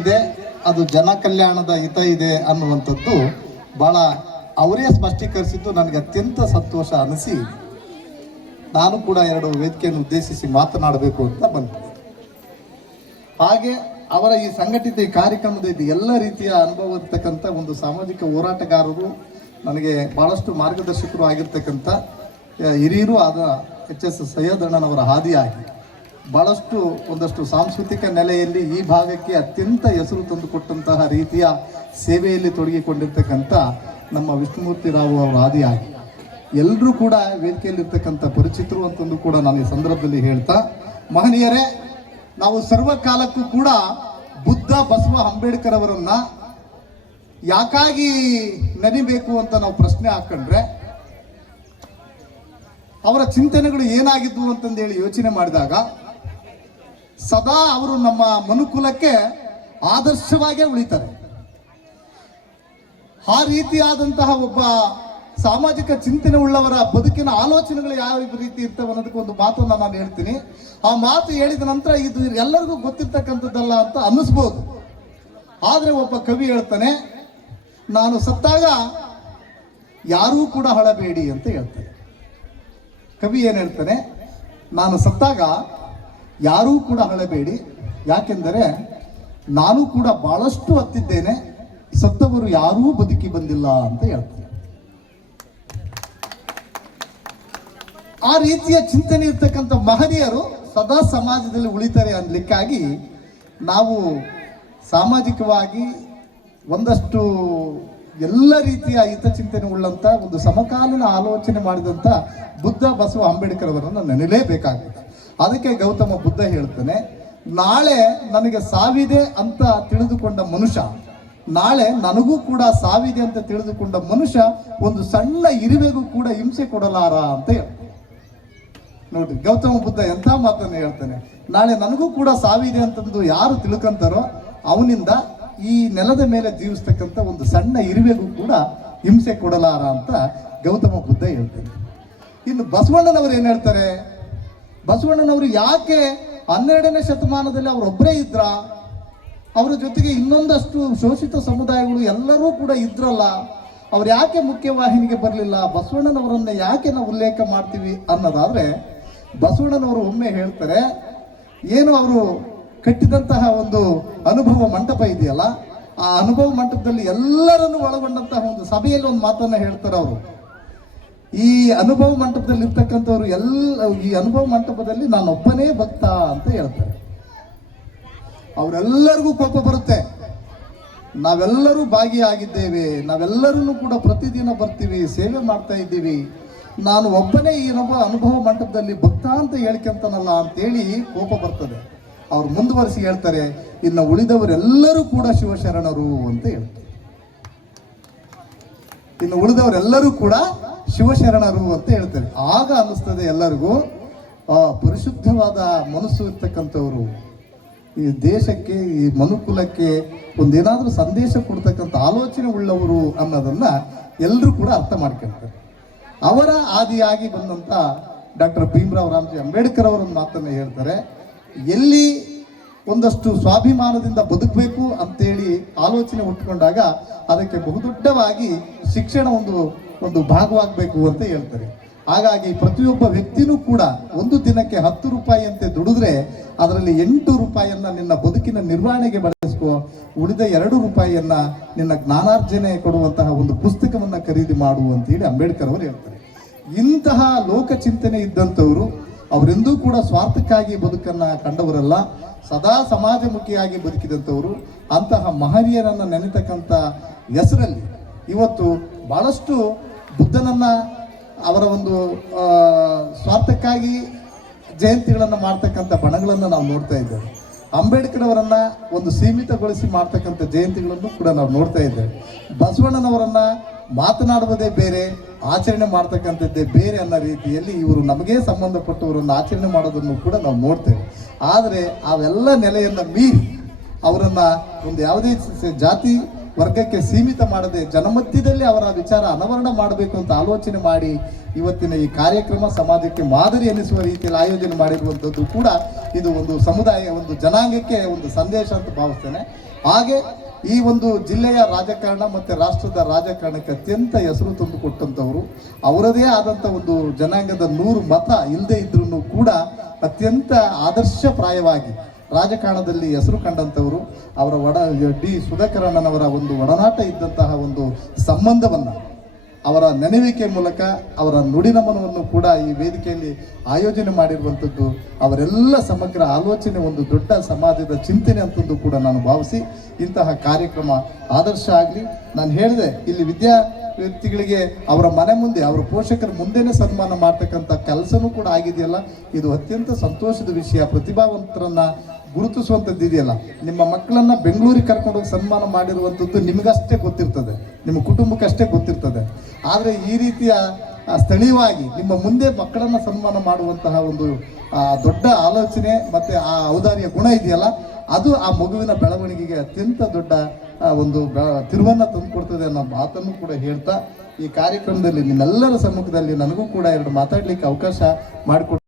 ಇದೆ, ಅದು ಜನ ಕಲ್ಯಾಣದ ಹಿತ ಇದೆ ಅನ್ನುವಂಥದ್ದು ಭಾಳ ಅವರೇ ಸ್ಪಷ್ಟೀಕರಿಸಿದ್ದು ನನಗೆ ಅತ್ಯಂತ ಸಂತೋಷ ಅನಿಸಿ ನಾನು ಕೂಡ ಎರಡು ವೇದಿಕೆಯನ್ನು ಉದ್ದೇಶಿಸಿ ಮಾತನಾಡಬೇಕು ಅಂತ ಬಂದೆ. ಹಾಗೆ ಅವರ ಈ ಸಂಘಟಿತ ಈ ಕಾರ್ಯಕ್ರಮದ ಇದು ಎಲ್ಲ ರೀತಿಯ ಅನುಭವ ಇರ್ತಕ್ಕಂಥ ಒಂದು ಸಾಮಾಜಿಕ ಹೋರಾಟಗಾರರು, ನನಗೆ ಭಾಳಷ್ಟು ಮಾರ್ಗದರ್ಶಕರು ಆಗಿರ್ತಕ್ಕಂಥ ಹಿರಿಯರು ಆದ HS ಸೈಯದ್ ಅಣ್ಣನವರ ಹಾದಿಯಾಗಿ ಭಾಳಷ್ಟು ಒಂದಷ್ಟು ಸಾಂಸ್ಕೃತಿಕ ನೆಲೆಯಲ್ಲಿ ಈ ಭಾಗಕ್ಕೆ ಅತ್ಯಂತ ಹೆಸರು ತಂದುಕೊಟ್ಟಂತಹ ರೀತಿಯ ಸೇವೆಯಲ್ಲಿ ತೊಡಗಿಕೊಂಡಿರ್ತಕ್ಕಂಥ ನಮ್ಮ ವಿಷ್ಣುಮೂರ್ತಿ ರಾವ್ ಅವರ ಹಾದಿಯಾಗಿ ಎಲ್ಲರೂ ಕೂಡ ವೇದಿಕೆಯಲ್ಲಿರ್ತಕ್ಕಂಥ ಪರಿಚಿತರು ಅಂತಂದು ಕೂಡ ನಾನು ಈ ಸಂದರ್ಭದಲ್ಲಿ ಹೇಳ್ತಾ, ಮಹನೀಯರೇ, ನಾವು ಸರ್ವಕಾಲಕ್ಕೂ ಕೂಡ ಬುದ್ಧ ಬಸವ ಅಂಬೇಡ್ಕರ್ ಅವರನ್ನ ಯಾಕಾಗಿ ನೆನಿಬೇಕು ಅಂತ ನಾವು ಪ್ರಶ್ನೆ ಹಾಕೊಂಡ್ರೆ ಅವರ ಚಿಂತನೆಗಳು ಏನಾಗಿದ್ವು ಅಂತಂದೇಳಿ ಯೋಚನೆ ಮಾಡಿದಾಗ ಸದಾ ಅವರು ನಮ್ಮ ಮನುಕುಲಕ್ಕೆ ಆದರ್ಶವಾಗೇ ಉಳಿತಾರೆ. ಆ ರೀತಿಯಾದಂತಹ ಒಬ್ಬ ಸಾಮಾಜಿಕ ಚಿಂತನೆ ಉಳ್ಳವರ ಬದುಕಿನ ಆಲೋಚನೆಗಳು ಯಾವ ರೀತಿ ಇರ್ತವೆ ಅನ್ನೋದಕ್ಕೆ ಒಂದು ಮಾತನ್ನು ನಾನು ಹೇಳ್ತೀನಿ. ಆ ಮಾತು ಹೇಳಿದ ನಂತರ ಇದು ಎಲ್ಲರಿಗೂ ಗೊತ್ತಿರ್ತಕ್ಕಂಥದ್ದಲ್ಲ ಅಂತ ಅನ್ನಿಸ್ಬೋದು. ಆದರೆ ಒಬ್ಬ ಕವಿ ಹೇಳ್ತಾನೆ, ನಾನು ಸತ್ತಾಗ ಯಾರೂ ಕೂಡ ಅಳಬೇಡಿ ಅಂತ ಹೇಳ್ತಾನೆ. ಕವಿ ಏನು ಹೇಳ್ತಾನೆ, ನಾನು ಸತ್ತಾಗ ಯಾರೂ ಕೂಡ ಅಳಬೇಡಿ, ಯಾಕೆಂದರೆ ನಾನು ಕೂಡ ಬಹಳಷ್ಟು ಹತ್ತಿದ್ದೇನೆ, ಸತ್ತವರು ಯಾರೂ ಬದುಕಿ ಬಂದಿಲ್ಲ ಅಂತ ಹೇಳ್ತಾನೆ. ಆ ರೀತಿಯ ಚಿಂತನೆ ಇರ್ತಕ್ಕಂಥ ಮಹನೀಯರು ಸದಾ ಸಮಾಜದಲ್ಲಿ ಉಳಿತಾರೆ ಅನ್ನಲಿಕ್ಕಾಗಿ ನಾವು ಸಾಮಾಜಿಕವಾಗಿ ಒಂದಷ್ಟು ಎಲ್ಲ ರೀತಿಯ ಹಿತಚಿಂತನೆ ಉಳ್ಳಂಥ ಒಂದು ಸಮಕಾಲೀನ ಆಲೋಚನೆ ಮಾಡಿದಂಥ ಬುದ್ಧ ಬಸವ ಅಂಬೇಡ್ಕರ್ ಅವರನ್ನು ನೆನಲೇಬೇಕಾಗ್ತದೆ. ಅದಕ್ಕೆ ಗೌತಮ ಬುದ್ಧ ಹೇಳ್ತಾನೆ, ನಾಳೆ ನನಗೆ ಸಾವಿದೆ ಅಂತ ತಿಳಿದುಕೊಂಡ ಮನುಷ್ಯ, ನಾಳೆ ನನಗೂ ಕೂಡ ಸಾವಿದೆ ಅಂತ ತಿಳಿದುಕೊಂಡ ಮನುಷ್ಯ ಒಂದು ಸಣ್ಣ ಇರುವೆಗೂ ಕೂಡ ಹಿಂಸೆ ಕೊಡಲಾರ ಅಂತ ಹೇಳ್ತಾನೆ. ನೋಡ್ರಿ, ಗೌತಮ ಬುದ್ಧ ಎಂಥ ಮಾತನ್ನು ಹೇಳ್ತಾನೆ, ನಾಳೆ ನನಗೂ ಕೂಡ ಸಾವಿದೆ ಅಂತಂದು ಯಾರು ತಿಳ್ಕೊಂತಾರೋ ಅವನಿಂದ ಈ ನೆಲದ ಮೇಲೆ ಜೀವಿಸ್ತಕ್ಕಂಥ ಒಂದು ಸಣ್ಣ ಇರುವೆಗೂ ಕೂಡ ಹಿಂಸೆ ಕೊಡಲಾರ ಅಂತ ಗೌತಮ ಬುದ್ಧ ಹೇಳ್ತಾನೆ. ಇನ್ನು ಬಸವಣ್ಣನವರು ಏನು ಹೇಳ್ತಾರೆ, ಬಸವಣ್ಣನವರು ಯಾಕೆ 12ನೇ ಶತಮಾನದಲ್ಲಿ ಅವರೊಬ್ಬರೇ ಇದ್ರ, ಅವರ ಜೊತೆಗೆ ಇನ್ನೊಂದಷ್ಟು ಶೋಷಿತ ಸಮುದಾಯಗಳು ಎಲ್ಲರೂ ಕೂಡ ಇದ್ರಲ್ಲ, ಅವ್ರು ಯಾಕೆ ಮುಖ್ಯವಾಹಿನಿಗೆ ಬರಲಿಲ್ಲ, ಬಸವಣ್ಣನವರನ್ನ ಯಾಕೆ ನಾವು ಉಲ್ಲೇಖ ಮಾಡ್ತೀವಿ ಅನ್ನೋದಾದ್ರೆ, ಬಸವಣ್ಣನವರು ಒಮ್ಮೆ ಹೇಳ್ತಾರೆ, ಏನು ಅವರು ಕಟ್ಟಿದಂತಹ ಒಂದು ಅನುಭವ ಮಂಟಪ ಇದೆಯಲ್ಲ, ಆ ಅನುಭವ ಮಂಟಪದಲ್ಲಿ ಎಲ್ಲರನ್ನು ಒಳಗೊಂಡಂತಹ ಒಂದು ಸಭೆಯಲ್ಲಿ ಒಂದು ಮಾತನ್ನ ಹೇಳ್ತಾರೆ ಅವರು. ಈ ಅನುಭವ ಮಂಟಪದಲ್ಲಿ ಇರ್ತಕ್ಕಂಥವ್ರು ಈ ಅನುಭವ ಮಂಟಪದಲ್ಲಿ ನಾನೊಬ್ಬನೇ ಭಕ್ತ ಅಂತ ಹೇಳ್ತಾರೆ. ಅವರೆಲ್ಲರಿಗೂ ಕೋಪ ಬರುತ್ತೆ, ನಾವೆಲ್ಲರೂ ಭಾಗಿಯಾಗಿದ್ದೇವೆ, ನಾವೆಲ್ಲರೂ ಕೂಡ ಪ್ರತಿದಿನ ಬರ್ತೀವಿ, ಸೇವೆ ಮಾಡ್ತಾ ಇದ್ದೀವಿ, ನಾನು ಒಬ್ಬನೇ ಈ ಅನುಭವ ಮಂಟಪದಲ್ಲಿ ಭಕ್ತ ಅಂತ ಹೇಳ್ಕೊಂತಾನಲ್ಲ ಅಂತೇಳಿ ಕೋಪ ಬರ್ತದೆ. ಅವ್ರು ಮುಂದುವರಿಸಿ ಹೇಳ್ತಾರೆ, ಇನ್ನು ಉಳಿದವರೆಲ್ಲರೂ ಕೂಡ ಶಿವಶರಣರು ಅಂತ ಹೇಳ್ತಾರೆ. ಇನ್ನು ಉಳಿದವರೆಲ್ಲರೂ ಕೂಡ ಶಿವಶರಣರು ಅಂತ ಹೇಳ್ತಾರೆ. ಆಗ ಅನ್ನಿಸ್ತದೆ ಎಲ್ಲರಿಗೂ, ಪರಿಶುದ್ಧವಾದ ಮನಸ್ಸು ಇರ್ತಕ್ಕಂಥವ್ರು ಈ ದೇಶಕ್ಕೆ, ಈ ಮನುಕುಲಕ್ಕೆ ಒಂದೇನಾದ್ರೂ ಸಂದೇಶ ಕೊಡ್ತಕ್ಕಂಥ ಆಲೋಚನೆ ಉಳ್ಳವರು ಅನ್ನೋದನ್ನ ಎಲ್ಲರೂ ಕೂಡ ಅರ್ಥ ಮಾಡ್ಕೊಳ್ತಾರೆ. ಅವರ ಆದಿಯಾಗಿ ಬಂದಂತ ಡಾಕ್ಟರ್ ಭೀಮರಾವ್ ರಾಮ್ಜಿ ಅಂಬೇಡ್ಕರ್ ಅವರೊಂದು ಮಾತನ್ನು ಹೇಳ್ತಾರೆ, ಎಲ್ಲಿ ಒಂದಷ್ಟು ಸ್ವಾಭಿಮಾನದಿಂದ ಬದುಕಬೇಕು ಅಂತೇಳಿ ಆಲೋಚನೆ ಹುಟ್ಟುಕೊಂಡಾಗ ಅದಕ್ಕೆ ಬಹುದೊಡ್ಡವಾಗಿ ಶಿಕ್ಷಣ ಒಂದು ಭಾಗವಾಗಬೇಕು ಅಂತ ಹೇಳ್ತಾರೆ. ಹಾಗಾಗಿ ಪ್ರತಿಯೊಬ್ಬ ವ್ಯಕ್ತಿನೂ ಕೂಡ ಒಂದು ದಿನಕ್ಕೆ 10 ರೂಪಾಯಿಯಂತೆ ದುಡಿದ್ರೆ ಅದರಲ್ಲಿ 8 ರೂಪಾಯಿಯನ್ನ ನಿನ್ನ ಬದುಕಿನ ನಿರ್ವಹಣೆಗೆ ಬಳಸ್ಕೋ, ಉಳಿದ 2 ರೂಪಾಯಿಯನ್ನ ನಿನ್ನ ಜ್ಞಾನಾರ್ಜನೆ ಕೊಡುವಂತಹ ಒಂದು ಪುಸ್ತಕವನ್ನ ಖರೀದಿ ಮಾಡು ಅಂತೇಳಿ ಅಂಬೇಡ್ಕರ್ ಅವರು ಹೇಳ್ತಾರೆ. ಇಂತಹ ಲೋಕ ಚಿಂತನೆ ಇದ್ದಂಥವರು, ಅವರೆಂದೂ ಕೂಡ ಸ್ವಾರ್ಥಕ್ಕಾಗಿ ಬದುಕನ್ನ ಕಂಡವರಲ್ಲ, ಸದಾ ಸಮಾಜಮುಖಿಯಾಗಿ ಬದುಕಿದಂಥವರು. ಅಂತಹ ಮಹನೀಯರನ್ನ ನೆನೆತಕ್ಕಂಥ ಹೆಸರಲ್ಲಿ ಇವತ್ತು ಬಹಳಷ್ಟು ಬುದ್ಧನನ್ನ ಅವರ ಒಂದು ಸ್ವಾರ್ಥಕ್ಕಾಗಿ ಜಯಂತಿಗಳನ್ನು ಮಾಡ್ತಕ್ಕಂಥ ಬಣಗಳನ್ನು ನಾವು ನೋಡ್ತಾ ಇದ್ದೇವೆ. ಅಂಬೇಡ್ಕರ್ ಅವರನ್ನ ಒಂದು ಸೀಮಿತಗೊಳಿಸಿ ಮಾಡ್ತಕ್ಕಂಥ ಜಯಂತಿಗಳನ್ನು ಕೂಡ ನಾವು ನೋಡ್ತಾ ಇದ್ದೇವೆ. ಬಸವಣ್ಣನವರನ್ನ ಮಾತನಾಡುವುದೇ ಬೇರೆ, ಆಚರಣೆ ಮಾಡ್ತಕ್ಕಂಥದ್ದೇ ಬೇರೆ ಅನ್ನೋ ರೀತಿಯಲ್ಲಿ ಇವರು ನಮಗೇ ಸಂಬಂಧಪಟ್ಟವರನ್ನು ಆಚರಣೆ ಮಾಡೋದನ್ನು ಕೂಡ ನಾವು ನೋಡ್ತೇವೆ. ಆದರೆ ಅವೆಲ್ಲ ನೆಲೆಯನ್ನು ಮೀರಿ ಅವರನ್ನ ಒಂದು ಯಾವುದೇ ಜಾತಿ ವರ್ಗಕ್ಕೆ ಸೀಮಿತ ಮಾಡದೆ ಜನಮಧ್ಯದಲ್ಲಿ ಅವರ ವಿಚಾರ ಅನಾವರಣ ಮಾಡಬೇಕು ಅಂತ ಆಲೋಚನೆ ಮಾಡಿ ಇವತ್ತಿನ ಈ ಕಾರ್ಯಕ್ರಮ ಸಮಾಜಕ್ಕೆ ಮಾದರಿ ಎನಿಸುವ ರೀತಿಯಲ್ಲಿ ಆಯೋಜನೆ ಮಾಡಿರುವಂಥದ್ದು ಕೂಡ ಇದು ಒಂದು ಸಮುದಾಯ, ಒಂದು ಜನಾಂಗಕ್ಕೆ ಒಂದು ಸಂದೇಶ ಅಂತ ಭಾವಿಸ್ತೇನೆ. ಹಾಗೆ ಈ ಒಂದು ಜಿಲ್ಲೆಯ ರಾಜಕಾರಣ ಮತ್ತು ರಾಷ್ಟ್ರದ ರಾಜಕಾರಣಕ್ಕೆ ಅತ್ಯಂತ ಹೆಸರು ತಂದು ಕೊಟ್ಟಂಥವರು, ಅವರದೇ ಆದಂಥ ಒಂದು ಜನಾಂಗದ 100 ಮತ ಇಲ್ಲದೆ ಇದ್ರೂ ಕೂಡ ಅತ್ಯಂತ ಆದರ್ಶಪ್ರಾಯವಾಗಿ ರಾಜಕಾರಣದಲ್ಲಿ ಹೆಸರು ಕಂಡಂಥವರು. ಅವರ ಡಿ ಸುಧಾಕರಣ್ಣನವರ ಒಂದು ಒಡನಾಟ ಇದ್ದಂತಹ ಒಂದು ಸಂಬಂಧವನ್ನು ಅವರ ನೆನವಿಕೆ ಮೂಲಕ ಅವರ ನುಡಿನಮನವನ್ನು ಕೂಡ ಈ ವೇದಿಕೆಯಲ್ಲಿ ಆಯೋಜನೆ ಮಾಡಿರುವಂಥದ್ದು ಅವರೆಲ್ಲ ಸಮಗ್ರ ಆಲೋಚನೆ, ಒಂದು ದೊಡ್ಡ ಸಮಾಜದ ಚಿಂತನೆ ಅಂತಂದು ಕೂಡ ನಾನು ಭಾವಿಸಿ ಇಂತಹ ಕಾರ್ಯಕ್ರಮ ಆದರ್ಶ ಆಗಲಿ. ನಾನು ಹೇಳಿದೆ, ಇಲ್ಲಿ ವಿದ್ಯಾರ್ಥಿಗಳಿಗೆ ಅವರ ಮನೆ ಮುಂದೆ, ಅವರ ಪೋಷಕರ ಮುಂದೆನೇ ಸನ್ಮಾನ ಮಾಡ್ತಕ್ಕಂಥ ಕೆಲಸನೂ ಕೂಡ ಆಗಿದೆಯಲ್ಲ, ಇದು ಅತ್ಯಂತ ಸಂತೋಷದ ವಿಷಯ. ಪ್ರತಿಭಾವಂತರನ್ನ ಗುರುತಿಸುವಂಥದ್ದು ಇದೆಯಲ್ಲ, ನಿಮ್ಮ ಮಕ್ಕಳನ್ನ ಬೆಂಗಳೂರಿಗೆ ಕರ್ಕೊಂಡೋಗಿ ಸನ್ಮಾನ ಮಾಡಿರುವಂಥದ್ದು ನಿಮಗಷ್ಟೇ ಗೊತ್ತಿರ್ತದೆ, ನಿಮ್ಮ ಕುಟುಂಬಕ್ಕಷ್ಟೇ ಗೊತ್ತಿರ್ತದೆ. ಆದರೆ ಈ ರೀತಿಯ ಸ್ಥಳೀಯವಾಗಿ ನಿಮ್ಮ ಮುಂದೆ ಮಕ್ಕಳನ್ನು ಸನ್ಮಾನ ಮಾಡುವಂತಹ ಒಂದು ದೊಡ್ಡ ಆಲೋಚನೆ ಮತ್ತು ಆ ಔದಾರ್ಯ ಗುಣ ಇದೆಯಲ್ಲ, ಅದು ಆ ಮಗುವಿನ ಬೆಳವಣಿಗೆಗೆ ಅತ್ಯಂತ ದೊಡ್ಡ ಒಂದು ತಿರುವನ್ನು ತಂದುಕೊಡ್ತದೆ ಅನ್ನೋ ಮಾತನ್ನು ಕೂಡ ಹೇಳ್ತಾ, ಈ ಕಾರ್ಯಕ್ರಮದಲ್ಲಿ ನಿಮ್ಮೆಲ್ಲರ ಸಮ್ಮುಖದಲ್ಲಿ ನನಗೂ ಕೂಡ 2 ಮಾತಾಡಲಿಕ್ಕೆ ಅವಕಾಶ ಮಾಡಿಕೊಟ್ಟು